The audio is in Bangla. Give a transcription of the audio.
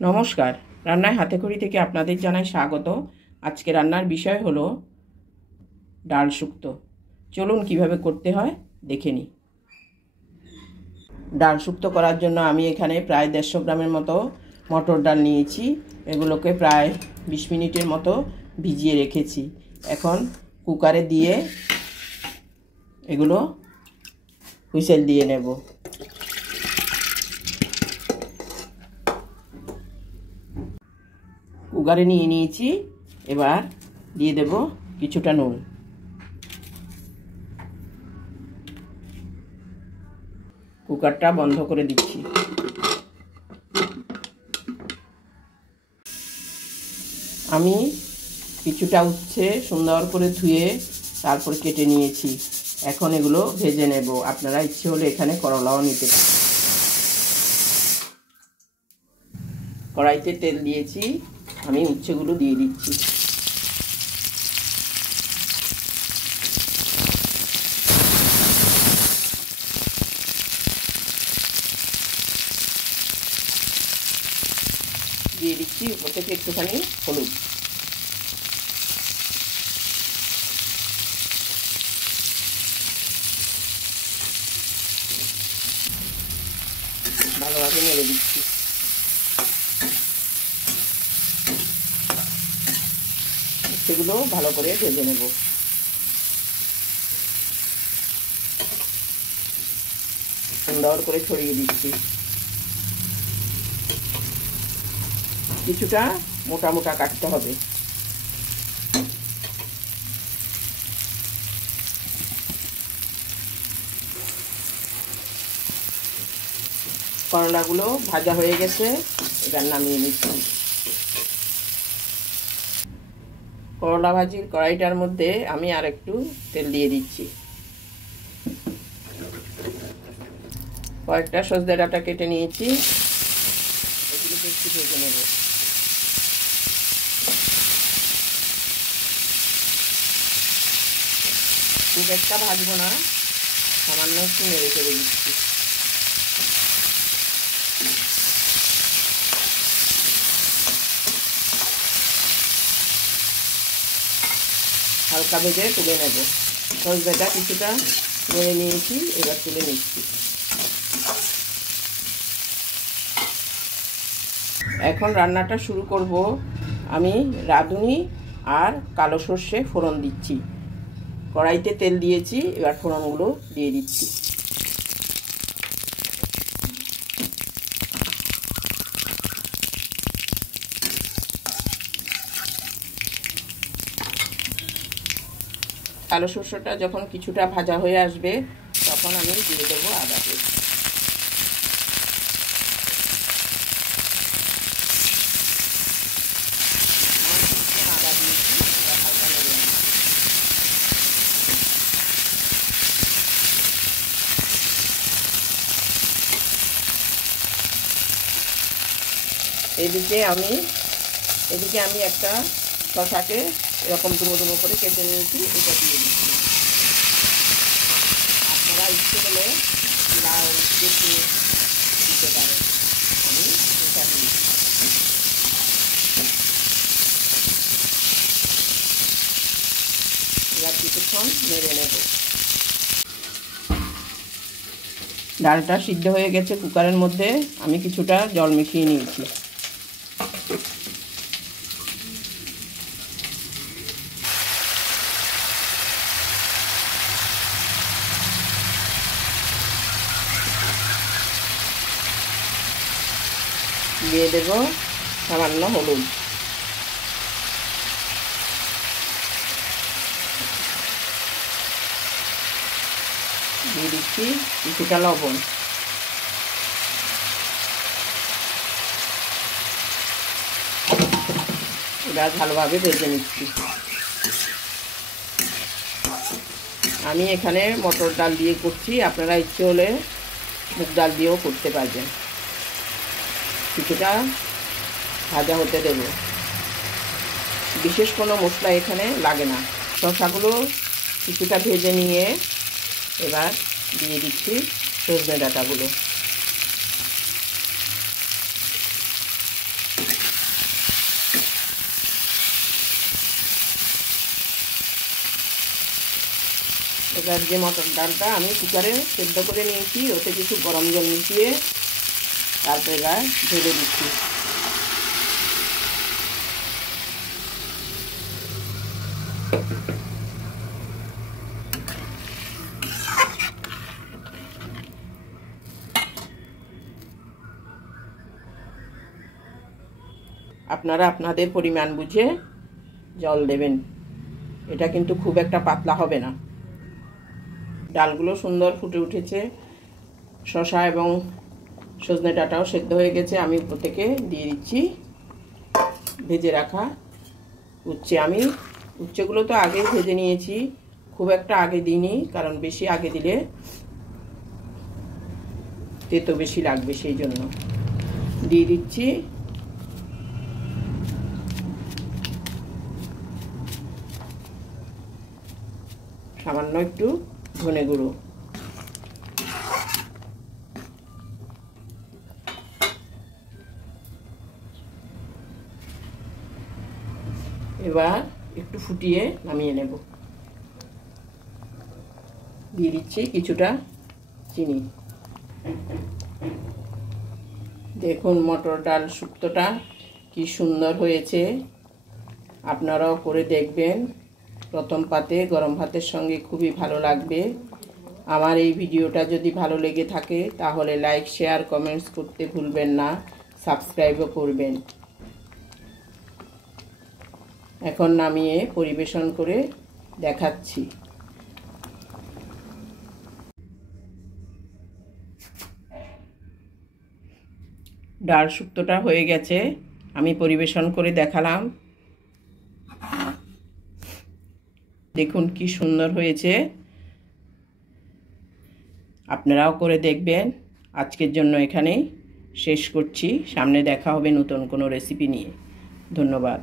নমস্কার, রান্নায় হাতেখড়ি থেকে আপনাদের জানাই স্বাগত। আজকে রান্নার বিষয় হলো ডাল শুক্তো। চলুন কিভাবে করতে হয় দেখে নিই। ডাল শুক্তো করার জন্য আমি এখানে প্রায় 150 গ্রামের মতো মটর ডাল নিয়েছি। এগুলোকে প্রায় 20 মিনিটের মতো ভিজিয়ে রেখেছি। এখন কুকারে দিয়ে এগুলো হুইসেল দিয়ে নেব। কুকারে নিয়ে নিয়েছি, এবার দিয়ে দেব কিছুটা নুন। কুকারটা বন্ধ করে দিচ্ছি। আমি কিছুটা উচ্ছে সুন্দর করে ধুয়ে তারপর কেটে নিয়েছি। এখন এগুলো ভেজে নেব। আপনারা ইচ্ছে হলে এখানে করলাও নিতে পারেন। কড়াইতে তেল দিয়েছি, আমি উচ্ছেগুলো দিয়ে দিচ্ছি। দিয়ে দিচ্ছি উপর থেকে একটুখানি হলুদ। ভালোভাবে নেড়ে দিচ্ছি। সেগুলো ভালো করে ভেজে নেব। সুন্দর করে ছড়িয়ে দিচ্ছি। কিছুটা মোটা মোটা কাটতে হবে। করলাগুলো ভাজা হয়ে গেছে, এবার নামিয়ে নিচ্ছি। করলা ভাজির কড়াইটার মধ্যে আমি আর একটু তেল দিয়ে দিচ্ছি। কয়েকটা সজনে ডাঁটা কেটে নিয়েছি, এগুলোকে একটু ভেজে নেব। খুব একটা ভাজবো না, সামান্য একটু নেড়ে চেড়ে দিচ্ছি। হালকা ভেজে তুলে নেব। সজনেটা কিছুটা নেড়ে নিয়েছি, এবার তুলে নিচ্ছি। এখন রান্নাটা শুরু করব। আমি রাঁধুনি আর কালো সর্ষে ফোড়ন দিচ্ছি। কড়াইতে তেল দিয়েছি, এবার ফোড়নগুলো দিয়ে দিচ্ছি। কালো সর্ষেটা যখন কিছুটা ভাজা হয়ে আসবে তখন আমি দিয়ে দেবো আদা পেস্ট। আদা দিয়েছি, হালকা নেড়ে এদিকে আমি একটা শসাকে এরকম ডুমো ডুমো করে কেটে নিয়েছি, এটা দিয়ে দিচ্ছি। আপনারা ইচ্ছে হলে লাউ কেটে দিতে পারেন, আমি এটা দিচ্ছি। এবার কিছুক্ষণ নেড়ে নেব। ডালটা সিদ্ধ হয়ে গেছে কুকারের মধ্যে, আমি কিছুটা জল মিশিয়ে নিয়েছি। দিয়ে দেব সামান্য হলুদ। দিয়ে দিচ্ছি কিছুটা লবণ। এবার ভালোভাবে ভেজে নিচ্ছি। আমি এখানে মটর ডাল দিয়ে করছি, আপনারা ইচ্ছে হলে মুগ ডাল দিয়েও করতে পারবেন। কিছুটা ভাজা হতে দেব। বিশেষ কোনো মশলা এখানে লাগে না। শসাগুলো কিছুটা ভেজে নিয়ে এবার দিয়ে দিচ্ছি সজনে ডাঁটাগুলো। এবার যে মটর ডালটা আমি কুকারে সেদ্ধ করে নিয়েছি, ওতে কিছু গরম জল মিশিয়ে তারপরে এবার ঢেলে দিচ্ছি। আপনারা আপনাদের পরিমাণ বুঝে জল দেবেন। এটা কিন্তু খুব একটা পাতলা হবে না। ডালগুলো সুন্দর ফুটে উঠেছে, শসা এবং সজনে ডাঁটাও সেদ্ধ হয়ে গেছে। আমি উপর থেকে দিয়ে দিচ্ছি ভেজে রাখা উচ্ছে। আমি উচ্ছেগুলো তো আগে ভেজে নিয়েছি, খুব একটা আগে দিইনি, কারণ বেশি আগে দিলে তেতো বেশি লাগবে, সেই জন্য দিয়ে দিচ্ছি সামান্য একটু ধনে গুঁড়ো। এবার একটু ফুটিয়ে নামিয়ে নেব। দিয়ে দিচ্ছি কিছুটা চিনি। দেখুন মটর ডাল শুক্তোটা কি সুন্দর হয়েছে, আপনারাও করে দেখবেন। প্রথম পাতে গরম ভাতের সঙ্গে খুবই ভালো লাগবে। আমার এই ভিডিওটা যদি ভালো লেগে থাকে তাহলে লাইক, শেয়ার, কমেন্টস করতে ভুলবেন না, সাবস্ক্রাইবও করবেন। এখন নামিয়ে পরিবেশন করে দেখাচ্ছি। ডাল শুক্তোটা হয়ে গেছে, আমি পরিবেশন করে দেখালাম। দেখুন কি সুন্দর হয়েছে, আপনারাও করে দেখবেন। আজকের জন্য এখানেই শেষ করছি। সামনে দেখা হবে নতুন কোনো রেসিপি নিয়ে। ধন্যবাদ।